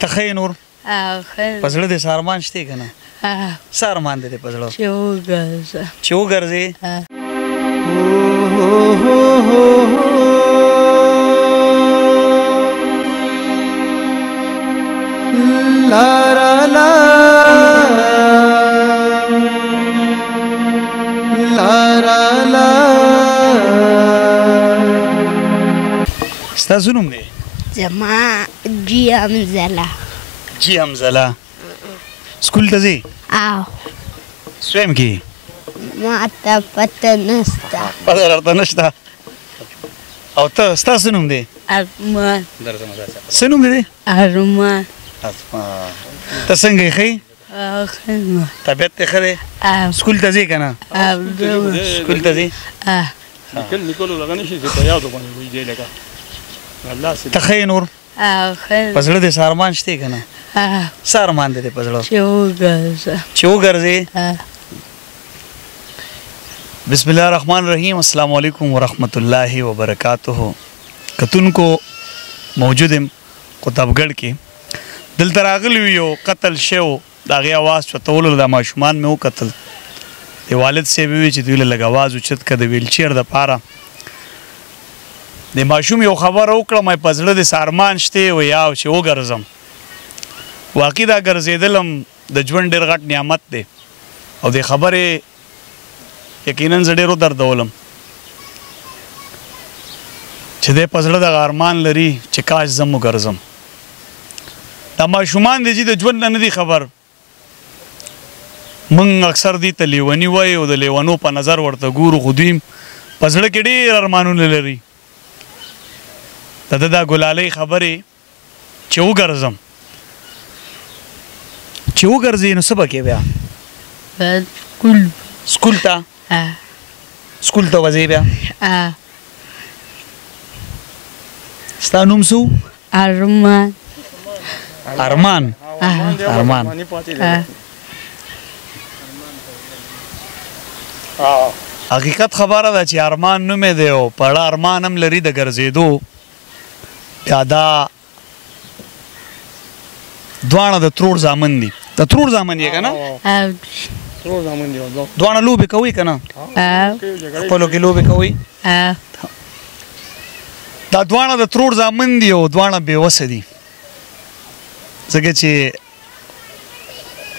ته ښه یې نور په زړه دې څه ارمان شته که نه څه ارمان دی دې په زړه چې وګرځې ستا څه نوم دی زما جی حمزله جی حمزله سکول ته ځې او سویم کې ما ته پته نشته پته درته نشته او ته ستا څه نوم دی ارمان څه نوم دی ارمان ته څنګه یې ښه طبیعت دې ښه دی سکول ته ځې که نه سکول ته ځې ته ښه یې نور په زړه دې څه ارمان شته که نه څه ارمان دی دې په زړه چې وګرځې بسم الله الرحمن الرحیم السلام علیکم ورحمۃ اللہ وبرکاتہ کتونکو موجود یم قطبګړ کې دلته راغلی یو قتل شو د هغې اواز چوتولو دا ماشومان مې وکتل د والد صاحب وویل چې دوی له لږ اواز اوچت که د ویلچیر دپاره د ماشوم یو خبره وکړم په زړه دې څه ارمان شته وی او چې وګرځم واقعي دا ګرځېدل هم د ژوند ډېر غټ نعمت دی او د خبرې یقینا زه ډېر ودردولم چې دی په زړه دغه ارمان لري چې کاش زه م وګرځم دا ماشومان دی چې د ژوند نه نه دي خبر موږ اکثر دي ته لیوني وایي او د لیونو په نظر ورته ګورو خو دوی په زړه کې ډېر ارمانونه لري د ده دا ګلالۍ خبرې چې وګرځم چې وګرځې نو څه به کې بیا سکول ته سکول ته وځې بیا ستا نوم څه ارمان ارمان ارمان حقیقت خبره ده چې ارمان نوم یې دی او پړه ارمان هم لري د ګرځېدو بیا دا دواړه د ترور زامن دي د ترور زامن یې که نه دواړه لوبې کوئ که نه خپلو کې لوبې کوئ دا دواړه د ترور زامن دي او دواړه بېوسه دي ځکه چې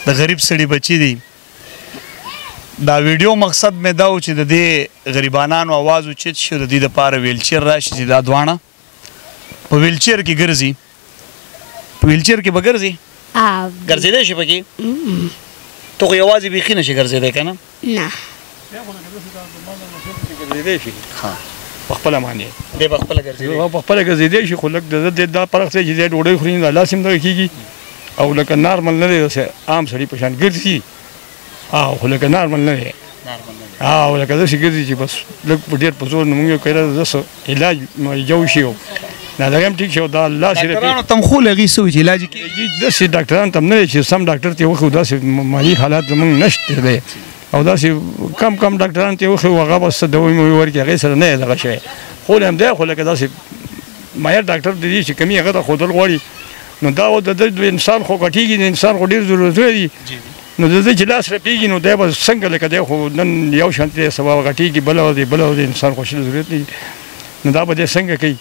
د غریب سړي بچي دي دا ویډیو مقصد مې دا و چې د دې غریبانانو اواز اوچت شي د دې دپاره ویلچیر راشي چې دا دواړه په ویلچیر کې ګرځي په ویلچیر کې به ګرځي ګرځېدی شي پکې ته خو یوازې بیخي نشي ګرځېدی که نه نه په خپله باندې دی به خپله ګرځېدی په خپله ګرځېدی شي خو لږ د ده دا فرق دی چې دی ډوډۍ خوري نو د لاس هم دغه کېږي او لکه نارمل نه دی داسې عام سړي په شان ګرځي خو لکه نارمل نه دی او لکه داسې ګرځي چې بس لږ په ډېر په زور نو مونږ یې کولی داسې علاج جو شي نه دغه هم ټیک شي او دا الله سره ډاکټرانو ته هم خو لږ څه وي چې علاج یې کېږي داسې ډاکټران ته هم نه دی چې سم ډاکټر ته یې وښي داسې مالي حالات زمونږ نشته دی او داسې کم کم ډاکټران ته یې وښي هغه بس څه دوایي موایي ورکړي هغې سره نه یې دغه شوی خو هم دی خو لکه داسې ماهر ډاکټر د دې چې کمي هغه ته ښودل غواړي نو دا د انسان خو غټېږي د انسان خو ډېر ضرورتونه دي نو د ده چې لاس رپېږي نو دی به څنګه لکه دی خو نن یو شانتې دی سبا غټېږي بله ورځ بله ورځ انسان خوشي ضرورت دی نو دا به دی څنګه کوي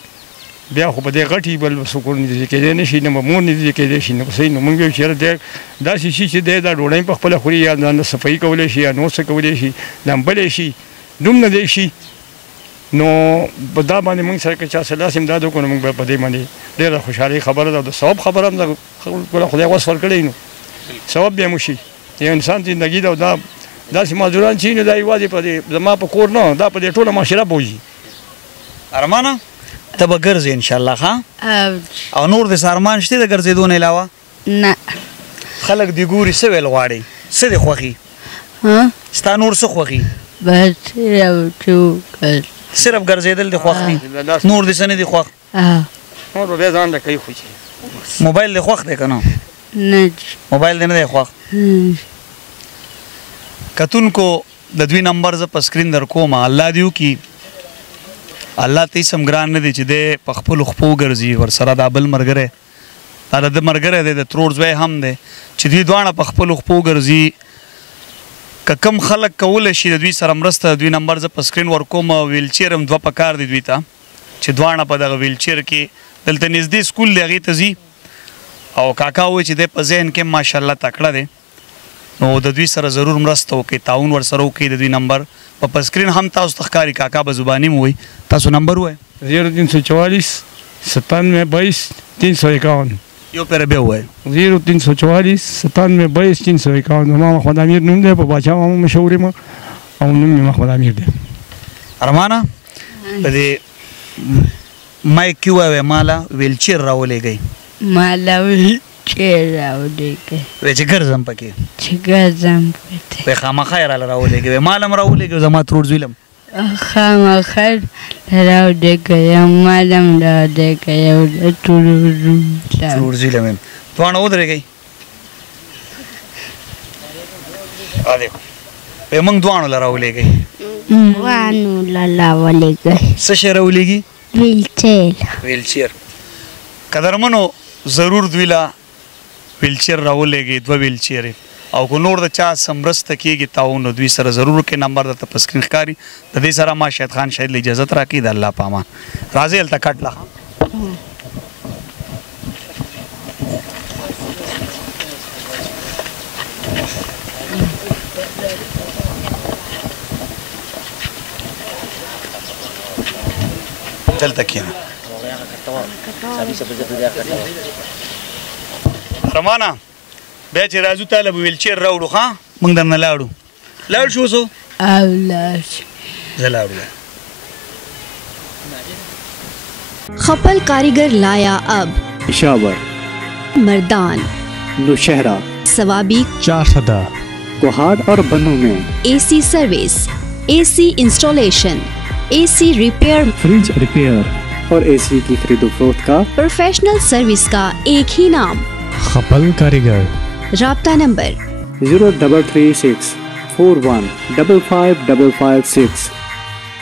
بیا خو به دی غټي بل سکون نږدې کېدی نه شي نه به مور نږدې کېدی شي نه به صحیح نو مونږ ویل چې یاره دی داسې شي چې دی دا ډوډۍ په خپله خوري یا ځان صفایي کولی شي یا نور څه کولی شي لامبلی شي دوم نه دی شي نو په دا باندې مونږ سره که چا سره لاس امداد وکړو نو مونږ به په دې باندې ډېره خوشحالۍ خبره ده او د ثواب خبره هم ده خدای وس ورکړی نو ثواب بیا هم وشي یو انسان زندګي ده او دا داسې مزدوران چې نو دا یوازې په دې زما په کور نه دا په دې ټوله معاشره بوځي ارمانه ته به ګرځې انشاءالله ښه او نور دې څه ارمان شته د ګرځېدو نه علاوه نه خلک دې ګوري څه ویل غواړي څه دې خوښي ستا نور څه خوښي صرف ګرځېدل دې خوښ دي نور دې څه نه دي خوښ نور به بیا ځان له کوي خو چې موبایل دې خوښ دی که نه موبایل دې نه دی خوښ کتونکو د دوی نمبر زه په سکرین در کوم الله دې وکړي الله ته هېڅ هم ګران نه دی چې دی په خپلو خپو ګرځي ورسره دا بل ملګری دا د مرګره دی د ترور زوی هم دی چې دوی دواړه په خپلو خپو ګرځي که کم خلک کولی شي د دوی سره مرسته د دوی نمبر زه په سکرین ورکوم ویلچیر هم 2 پکار دی دوی ته چې دواړه په دغه ویلچیر کې دلته نږدې سکول دی هغې ته ځي او کاکا وایي چې دی په ذهن کې ماشاءالله تکړه دی نو د دوی سره ضرور مرسته وکړئ تعاون ورسره وکړئ د دوی نمبر په سکرین هم تاسو ته ښکاري کاکا به زباني م وایي تاسو نمبر ووایئ 0344 97 351 یو پېره بیا ووایئ 0344 97 351 زما محمد امیر نوم دی په باچا هم مشهور یم او نوم مې محمد امیر دی ارمانه په دې مایک کې ووایئ ماله ویلچیر راولېږئ مالا ویلچیر راولېږئ وایي چې ګرځم پکې چې ګرځم پکې وایي خامخا یې راله راولېږئ وایي مال هم راولېږئ زما ترور زوی لم خامخا راولېږئ مال هم راولېږئ او د ترور زوی لم یم دواړه ودرېږئ وایي موږ دواړو له راولېږئ دواړو له راولېږئ څه شی راولېږي ویلچیر قدرمنو ضرور دوی له ویلچیر راولېږئ 2 ویلچیرې او که نور د چا څه مرسته کېږي تعاون نو دوی سره ضرور وکړئ نمبر درته په سکرین ښکاري د دې سره ما شهید خان شهید له اجازت راکړي د الله په امان راځئ هلته کټ له دلته کښېنه رمانه بیا چې راځو تاله به ویلچیر راوړو ښه موږ درنه لاړو لاړ شو اوسو او لاړ شو زه لاړو खपल कारीगर लाया अब पेशावर, मर्दान, नौशहरा, सवाबी, चारसदा, कोहाड़ और बन्नू में AC service, AC installation, AC repair, fridge repair और एसी की खरीदो फरोख्त का प्रोफेशनल सर्विस का एक ही नाम। खपल कारीगर। राब्ता नंबर 0336 41 5556